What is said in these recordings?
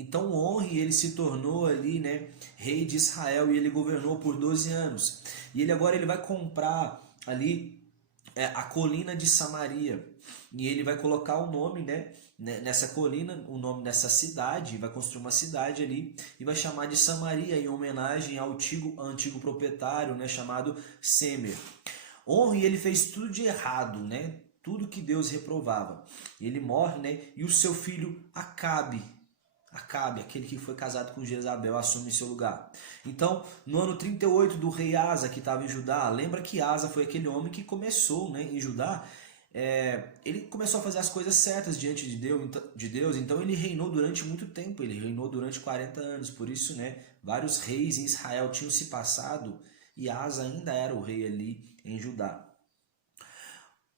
Então Onri, ele se tornou ali, né, rei de Israel, e ele governou por 12 anos. E ele agora ele vai comprar ali a colina de Samaria. E ele vai colocar o nome, nessa colina, o nome dessa cidade, vai construir uma cidade ali e vai chamar de Samaria em homenagem ao antigo proprietário, né, chamado Semer. Onri, ele fez tudo de errado, né? Tudo que Deus reprovava. Ele morre, né? E o seu filho Acabe, aquele que foi casado com Jezabel, assume seu lugar. Então, no ano 38 do rei Asa, que estava em Judá, lembra que Asa foi aquele homem que começou, né, em Judá, ele começou a fazer as coisas certas diante de Deus, então ele reinou durante muito tempo, ele reinou durante 40 anos, por isso, né, vários reis em Israel tinham se passado e Asa ainda era o rei ali em Judá.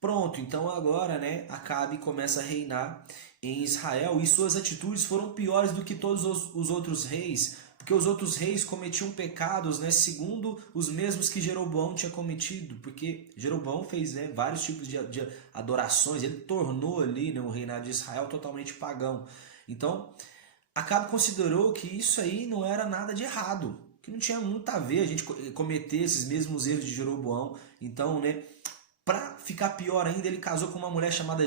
Pronto, então agora, né, Acabe começa a reinar em Israel e suas atitudes foram piores do que todos os outros reis, porque os outros reis cometiam pecados, né, segundo os mesmos que Jeroboão tinha cometido, porque Jeroboão fez, né, vários tipos de adorações, ele tornou ali, né, o reinado de Israel totalmente pagão. Então, Acabe considerou que isso aí não era nada de errado, que não tinha muito a ver a gente cometer esses mesmos erros de Jeroboão. Então, né, para ficar pior ainda, ele casou com uma mulher chamada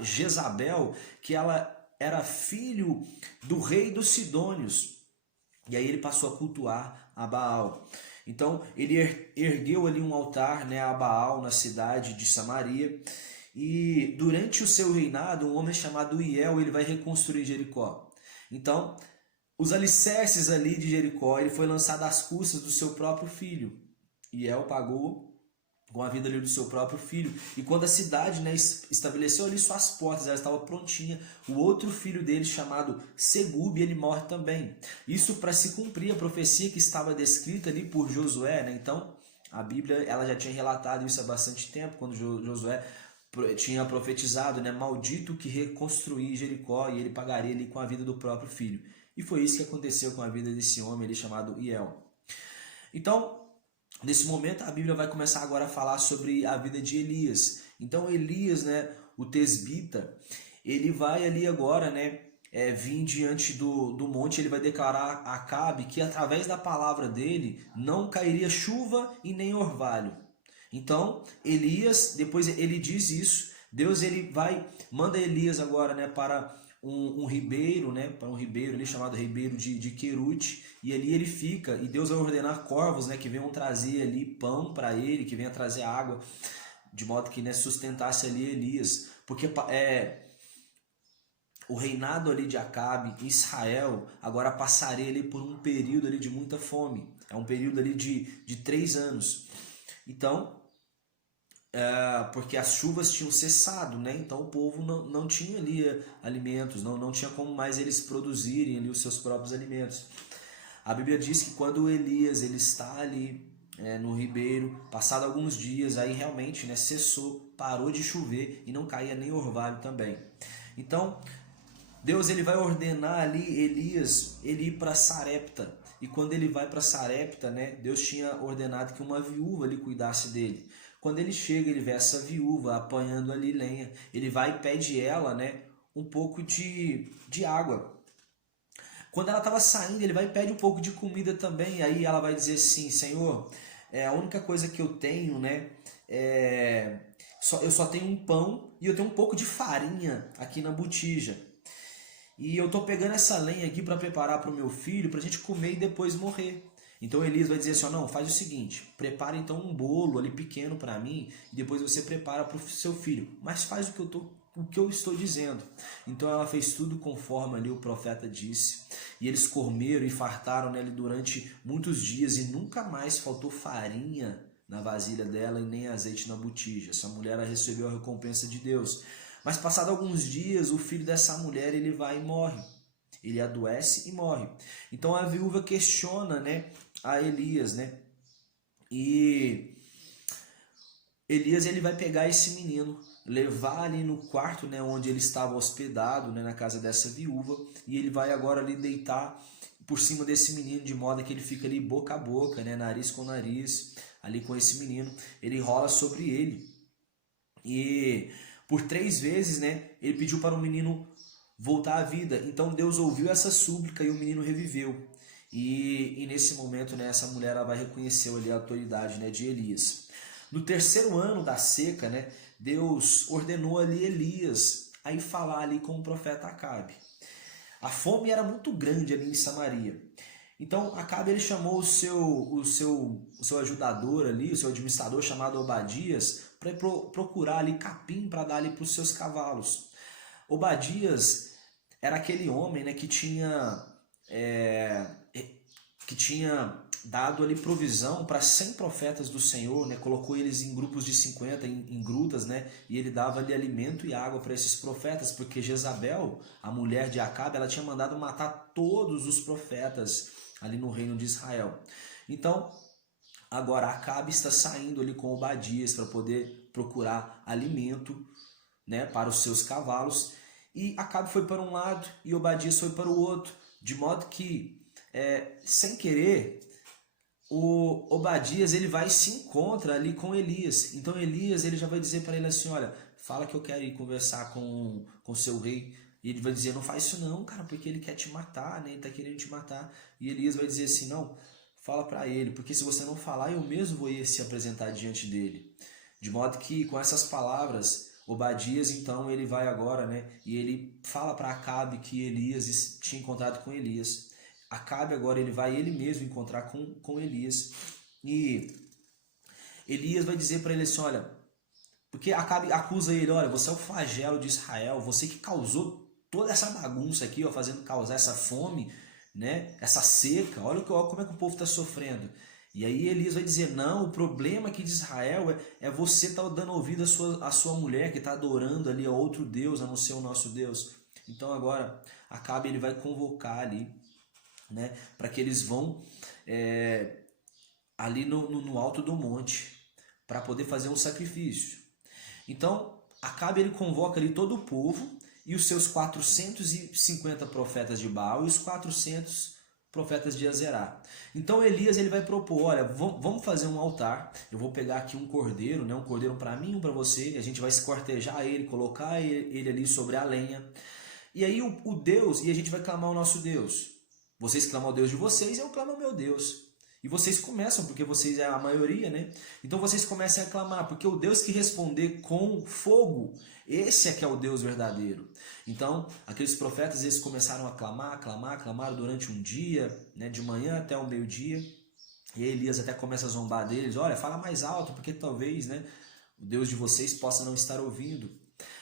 Jezabel, que ela era filho do rei dos Sidônios. E aí ele passou a cultuar a Baal. Então ele ergueu ali um altar, né, a Baal na cidade de Samaria. E durante o seu reinado, um homem chamado Iel, ele vai reconstruir Jericó. Então, os alicerces ali de Jericó, ele foi lançado às custas do seu próprio filho. Iel pagou com a vida ali do seu próprio filho. E quando a cidade, né, estabeleceu ali suas portas, ela estava prontinha, o outro filho dele, chamado Segube, ele morre também. Isso para se cumprir a profecia que estava descrita ali por Josué, né? Então, a Bíblia ela já tinha relatado isso há bastante tempo, quando Josué tinha profetizado, né, maldito que reconstruir Jericó, e ele pagaria ali com a vida do próprio filho. E foi isso que aconteceu com a vida desse homem ali chamado Iel. Então, nesse momento, a Bíblia vai começar agora a falar sobre a vida de Elias. Então, Elias, né, o tesbita, ele vai ali agora, né, vir diante do monte, ele vai declarar a Acabe que através da palavra dele não cairia chuva e nem orvalho. Então, Elias, depois ele diz isso, Deus ele manda Elias agora, né, para um ribeiro, né, para um ribeiro ali chamado ribeiro de Querute, e ali ele fica, e Deus vai ordenar corvos, né, que venham trazer ali pão para ele, que venham trazer água, de modo que, né, sustentasse ali Elias, porque o reinado ali de Acabe, Israel, agora passaria ali por um período ali de muita fome, é um período ali de 3 anos. Então, porque as chuvas tinham cessado, né? Então o povo não tinha ali alimentos, não tinha como mais eles produzirem ali os seus próprios alimentos. A Bíblia diz que quando Elias ele está ali no ribeiro, passado alguns dias, aí realmente, né, cessou, parou de chover e não caía nem orvalho também. Então Deus ele vai ordenar ali Elias ele ir para Sarepta. E quando ele vai para Sarepta, né, Deus tinha ordenado que uma viúva ali cuidasse dele. Quando ele chega, ele vê essa viúva apanhando ali lenha. Ele vai e pede ela, né, um pouco de água. Quando ela estava saindo, ele vai e pede um pouco de comida também. Aí ela vai dizer assim: Senhor, a única coisa que eu tenho, né, eu só tenho um pão e eu tenho um pouco de farinha aqui na botija. E eu tô pegando essa lenha aqui para preparar para o meu filho, para a gente comer e depois morrer. Então Elias vai dizer assim: não, faz o seguinte, prepara então um bolo ali pequeno para mim e depois você prepara para o seu filho. Mas faz o que eu estou dizendo. Então ela fez tudo conforme ali o profeta disse. E eles comeram e fartaram nele durante muitos dias e nunca mais faltou farinha na vasilha dela e nem azeite na botija. Essa mulher recebeu a recompensa de Deus. Mas passado alguns dias, o filho dessa mulher ele vai e morre. Ele adoece e morre. Então a viúva questiona, né, a Elias, né? E Elias ele vai pegar esse menino, levar ali no quarto, né, onde ele estava hospedado, né, na casa dessa viúva, e ele vai agora ali deitar por cima desse menino, de modo que ele fica ali boca a boca, né, nariz com nariz, ali com esse menino. Ele rola sobre ele. E por 3 vezes, né, ele pediu para o menino voltar à vida. Então Deus ouviu essa súplica e o menino reviveu. E nesse momento, né, essa mulher ela vai reconhecer ali a autoridade, né, de Elias. No terceiro ano da seca, né, Deus ordenou ali Elias a ir falar ali com o profeta Acabe. A fome era muito grande ali em Samaria. Então Acabe ele chamou o seu ajudador ali, o seu administrador chamado Obadias, para procurar ali capim para dar ali para os seus cavalos. Obadias era aquele homem, né, que tinha dado ali provisão para 100 profetas do Senhor, né, colocou eles em grupos de 50, em grutas, né, e ele dava ali alimento e água para esses profetas, porque Jezabel, a mulher de Acabe, ela tinha mandado matar todos os profetas ali no reino de Israel. Então, agora Acabe está saindo ali com Obadias para poder procurar alimento, né, para os seus cavalos, e Acabe foi para um lado e Obadias foi para o outro, de modo que, sem querer, o Obadias ele vai e se encontra ali com Elias. Então Elias ele já vai dizer para ele assim, olha, fala que eu quero ir conversar com o seu rei. E ele vai dizer, não faz isso não, cara, porque ele quer te matar, né? Ele está querendo te matar. E Elias vai dizer assim, não, fala para ele, porque se você não falar, eu mesmo vou ir se apresentar diante dele. De modo que com essas palavras, Obadias então ele vai agora, né? E ele fala para Acabe que Elias tinha encontrado com Elias. Acabe agora ele vai ele mesmo encontrar com Elias. E Elias vai dizer para ele assim, olha, porque Acabe acusa ele, olha, você é o flagelo de Israel, você que causou toda essa bagunça aqui, ó, fazendo causar essa fome, né? Essa seca, olha como é que o povo está sofrendo. E aí Elias vai dizer, não, o problema aqui de Israel é você estar dando ouvido à sua mulher que está adorando ali a outro Deus, a não ser o nosso Deus. Então agora Acabe ele vai convocar ali, né, para que eles vão ali no alto do monte para poder fazer um sacrifício. Então Acabe ele convoca ali todo o povo e os seus 450 profetas de Baal e os 400 profetas de Azerá. Então Elias ele vai propor, olha, vamos fazer um altar, eu vou pegar aqui um cordeiro, né, um cordeiro para mim, um para você, e a gente vai esquartejar ele, colocar ele ali sobre a lenha, e aí o Deus, e a gente vai clamar o nosso Deus. Vocês clamam ao Deus de vocês, eu clamo ao meu Deus. E vocês começam, porque vocês é a maioria, né? Então vocês comecem a clamar, porque o Deus que responder com fogo, esse é que é o Deus verdadeiro. Então, aqueles profetas, eles começaram a clamaram durante um dia, né? De manhã até o meio-dia. E aí Elias até começa a zombar deles, olha, fala mais alto, porque talvez, né, o Deus de vocês possa não estar ouvindo.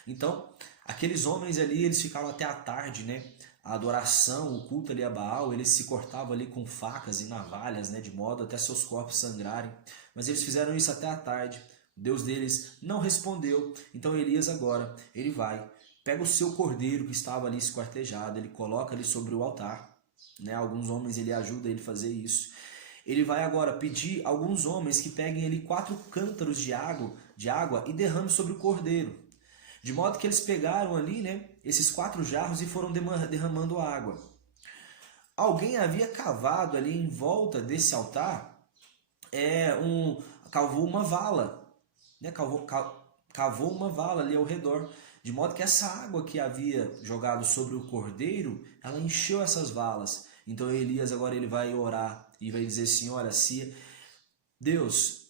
Então, aqueles homens ali, eles ficaram até a tarde, né? A adoração, o culto ali a Baal, eles se cortavam ali com facas e navalhas, né? De modo até seus corpos sangrarem. Mas eles fizeram isso até a tarde. O Deus deles não respondeu. Então Elias agora, ele vai, pega o seu cordeiro que estava ali esquartejado, ele coloca ali sobre o altar, né? Alguns homens ele ajuda ele a fazer isso. Ele vai agora pedir alguns homens que peguem ali 4 cântaros de água e derramem sobre o cordeiro. De modo que eles pegaram ali, né, esses 4 jarros e foram derramando água. Alguém havia cavado ali em volta desse altar, cavou uma vala, né, cavou uma vala ali ao redor. De modo que essa água que havia jogado sobre o cordeiro, ela encheu essas valas. Então Elias agora ele vai orar e vai dizer assim, olha, se Deus...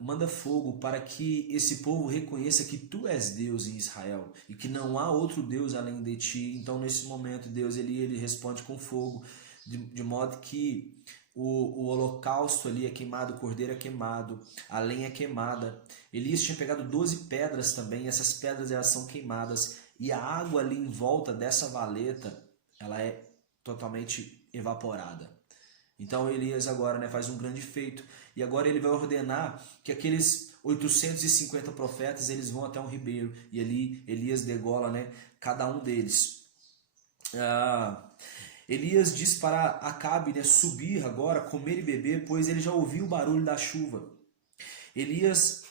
Manda fogo para que esse povo reconheça que tu és Deus em Israel e que não há outro Deus além de ti. Então nesse momento Deus ele responde com fogo, de modo que o holocausto ali é queimado, o cordeiro é queimado, a lenha é queimada. Elias tinha pegado 12 pedras também, essas pedras elas são queimadas e a água ali em volta dessa valeta ela é totalmente evaporada. Então Elias agora, né, faz um grande feito. E agora ele vai ordenar que aqueles 850 profetas eles vão até um ribeiro. E ali Elias degola, né, cada um deles. Elias diz para Acabe, né, subir agora, comer e beber, pois ele já ouviu o barulho da chuva. Elias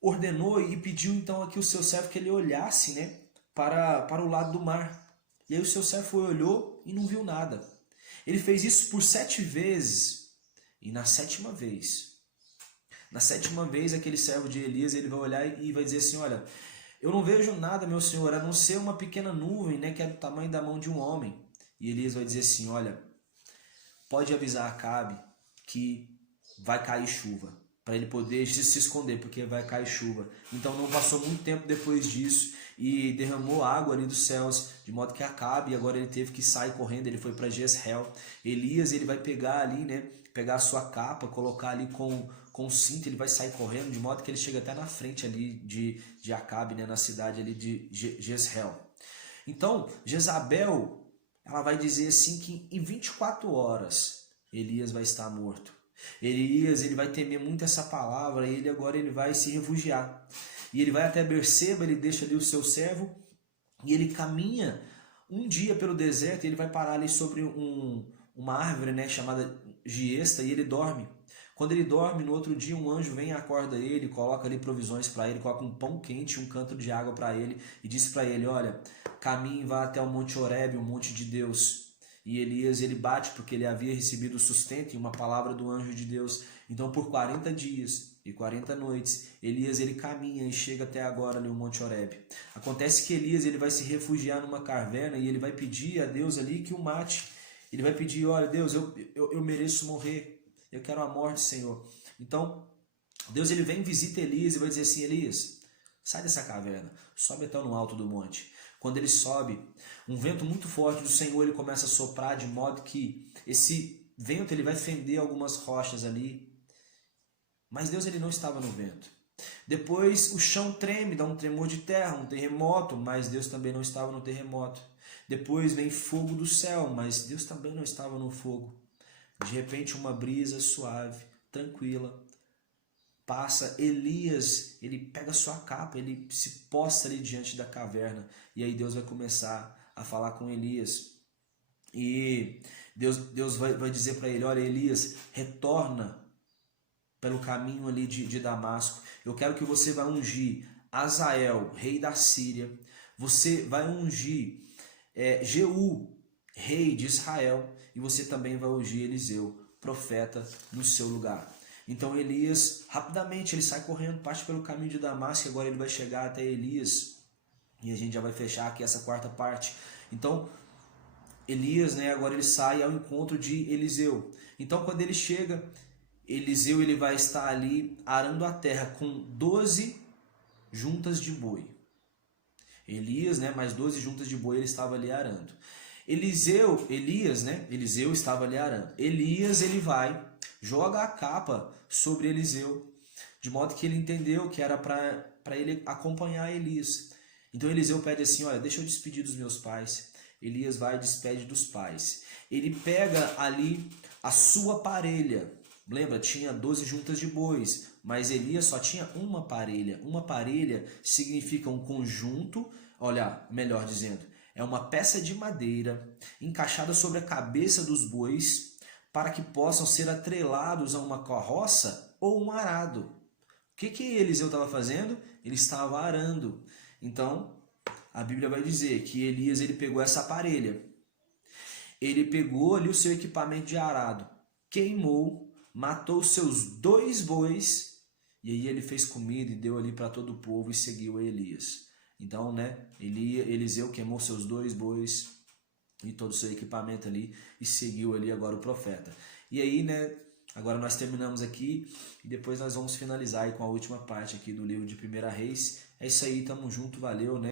ordenou e pediu então aqui o seu servo que ele olhasse, né, para o lado do mar. E aí o seu servo olhou e não viu nada. Ele fez isso por 7 vezes. E na sétima vez, aquele servo de Elias, ele vai olhar e vai dizer assim, olha, Eu não vejo nada, meu senhor, a não ser uma pequena nuvem, né, que é do tamanho da mão de um homem. E Elias vai dizer assim, olha, pode avisar Acabe que vai cair chuva, para ele poder se esconder, porque vai cair chuva. Então não passou muito tempo depois disso e derramou água ali dos céus, de modo que Acabe, agora ele teve que sair correndo, ele foi para Jezreel. Elias, ele vai pegar ali, né, pegar a sua capa, colocar ali com o cinto, ele vai sair correndo, de modo que ele chega até na frente ali de Acabe, né, na cidade ali de Jezreel. Então, Jezabel, ela vai dizer assim que em 24 horas Elias vai estar morto. Elias, ele vai temer muito essa palavra e ele agora ele vai se refugiar. E ele vai até Berseba, ele deixa ali o seu servo e ele caminha um dia pelo deserto e ele vai parar ali sobre uma árvore, né, chamada giesta, e ele dorme. Quando ele dorme, no outro dia um anjo vem e acorda ele, coloca ali provisões para ele, coloca um pão quente, um canto de água para ele e diz para ele, olha, caminhe e vá até o Monte Horebe, o monte de Deus. E Elias, ele bate porque ele havia recebido sustento e uma palavra do anjo de Deus. Então por 40 dias e 40 noites, Elias ele caminha e chega até agora ali o Monte Horebe. Acontece que Elias ele vai se refugiar numa caverna e ele vai pedir a Deus ali que o mate. Ele vai pedir, olha Deus, eu mereço morrer. Eu quero a morte, Senhor. Então, Deus ele vem, visita Elias e vai dizer assim, Elias, sai dessa caverna, sobe até no alto do monte. Quando ele sobe, um vento muito forte do Senhor ele começa a soprar de modo que esse vento ele vai fender algumas rochas ali. Mas Deus ele não estava no vento. Depois o chão treme, dá um tremor de terra, um terremoto, mas Deus também não estava no terremoto. Depois vem fogo do céu, mas Deus também não estava no fogo. De repente uma brisa suave, tranquila, passa. Elias, ele pega a sua capa, ele se postra ali diante da caverna. E aí Deus vai começar a falar com Elias. E Deus vai dizer para ele, olha Elias, retorna pelo caminho ali de Damasco. Eu quero que você vá ungir Azael, rei da Síria. Você vai ungir Jeú, rei de Israel, e você também vai ungir Eliseu, profeta, no seu lugar. Então Elias, rapidamente, ele sai correndo, parte pelo caminho de Damasco, e agora ele vai chegar até Elias, e a gente já vai fechar aqui essa quarta parte. Então, Elias, né, agora ele sai ao encontro de Eliseu. Então, quando ele chega, Eliseu ele vai estar ali arando a terra com 12 juntas de boi. Elias, né, mais 12 juntas de boi ele estava ali arando. Eliseu estava ali arando. Elias, ele vai, joga a capa sobre Eliseu, de modo que ele entendeu que era para ele acompanhar Elias. Então Eliseu pede assim, olha, deixa eu despedir dos meus pais. Elias vai e despede dos pais. Ele pega ali a sua parelha. Lembra, tinha 12 juntas de bois, mas Elias só tinha uma parelha. Uma parelha significa um conjunto, olha, melhor dizendo, é uma peça de madeira encaixada sobre a cabeça dos bois para que possam ser atrelados a uma carroça ou um arado. O que Eliseu estava fazendo? Ele estava arando. Então, a Bíblia vai dizer que Elias ele pegou essa parelha. Ele pegou ali o seu equipamento de arado, queimou, matou seus 2 bois, e aí ele fez comida e deu ali para todo o povo e seguiu a Elias. Então, né, Eliseu queimou seus 2 bois e todo o seu equipamento ali e seguiu ali agora o profeta. E aí, né, agora nós terminamos aqui e depois nós vamos finalizar aí com a última parte aqui do livro de 1 Reis. É isso aí, tamo junto, valeu, né?